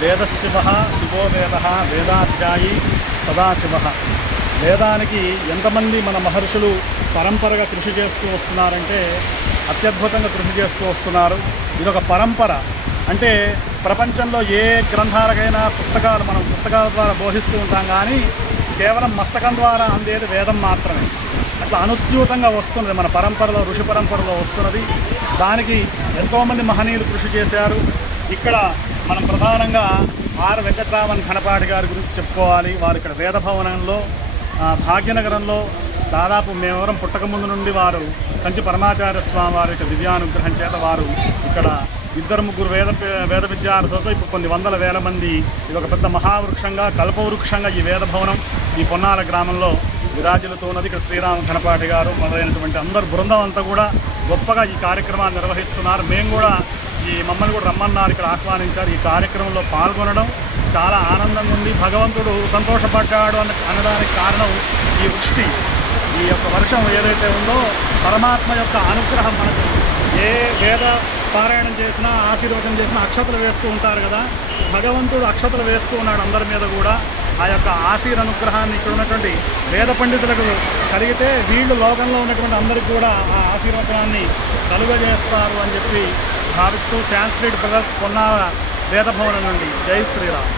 వేదశివ శివో వేద వేదాధ్యాయి సదాశివ. వేదానికి ఎంతమంది మన మహర్షులు పరంపరగా కృషి చేస్తూ వస్తున్నారంటే అత్యద్భుతంగా కృషి చేస్తూ వస్తున్నారు. ఇదొక పరంపర. అంటే ప్రపంచంలో ఏ గ్రంథాలకైనా మనం పుస్తకాల ద్వారా బోధిస్తూ ఉంటాం, కానీ కేవలం మస్తకం ద్వారా అందేది వేదం మాత్రమే. అట్లా అనుస్యూతంగా వస్తున్నది మన పరంపరలో, ఋషి పరంపరలో వస్తున్నది. దానికి ఎంతోమంది మహనీయులు కృషి చేశారు. ఇక్కడ మనం ప్రధానంగా ఆర్ వెంకట్రామన్ ఘనపాటి గారి గురించి చెప్పుకోవాలి. వారు ఇక్కడ వేదభవనంలో భాగ్యనగరంలో దాదాపు మేమెవరం పుట్టకముందు నుండి వారు కంచి పరమాచార్య స్వామి వారి యొక్క దివ్యానుగ్రహం చేత వారు ఇక్కడ 2-3 వేద విద్యార్థులతో ఇప్పుడు కొన్ని వందల వేల మంది ఇది ఒక పెద్ద మహావృక్షంగా, కల్పవృక్షంగా ఈ వేదభవనం ఈ పొన్నాల గ్రామంలో విరాజిల్లుతూ ఉన్నది. ఇక్కడ శ్రీరామ ఘనపాటి గారు మొదలైనటువంటి అందరు బృందం అంతా కూడా గొప్పగా ఈ కార్యక్రమాన్ని నిర్వహిస్తున్నారు. మేము కూడా మమ్మల్ని కూడా రమ్మన్నారు, ఇక్కడ ఆహ్వానించారు. ఈ కార్యక్రమంలో పాల్గొనడం చాలా ఆనందంగా ఉంది. భగవంతుడు సంతోషపడ్డాడు అనడానికి కారణం ఈ వృష్టి, ఈ యొక్క వర్షం ఏదైతే ఉందో పరమాత్మ యొక్క అనుగ్రహం. మనకు ఏ వేద పారాయణం చేసినా ఆశీర్వచనం చేసినా అక్షతలు వేస్తూ ఉంటారు కదా, భగవంతుడు అక్షతలు వేస్తూ ఉన్నాడు అందరి మీద కూడా. ఆ యొక్క అనుగ్రహాన్ని ఇక్కడ ఉన్నటువంటి వేద పండితులకు కలిగితే వీళ్ళు లోకంలో ఉన్నటువంటి అందరికీ కూడా ఆ ఆశీర్వచనాన్ని కలుగజేస్తారు అని చెప్పి భావిస్తూ సాంస్క్రిట్ బ్రదర్స్ పొన్నాల వేదభవనం నుండి జై శ్రీరామ్.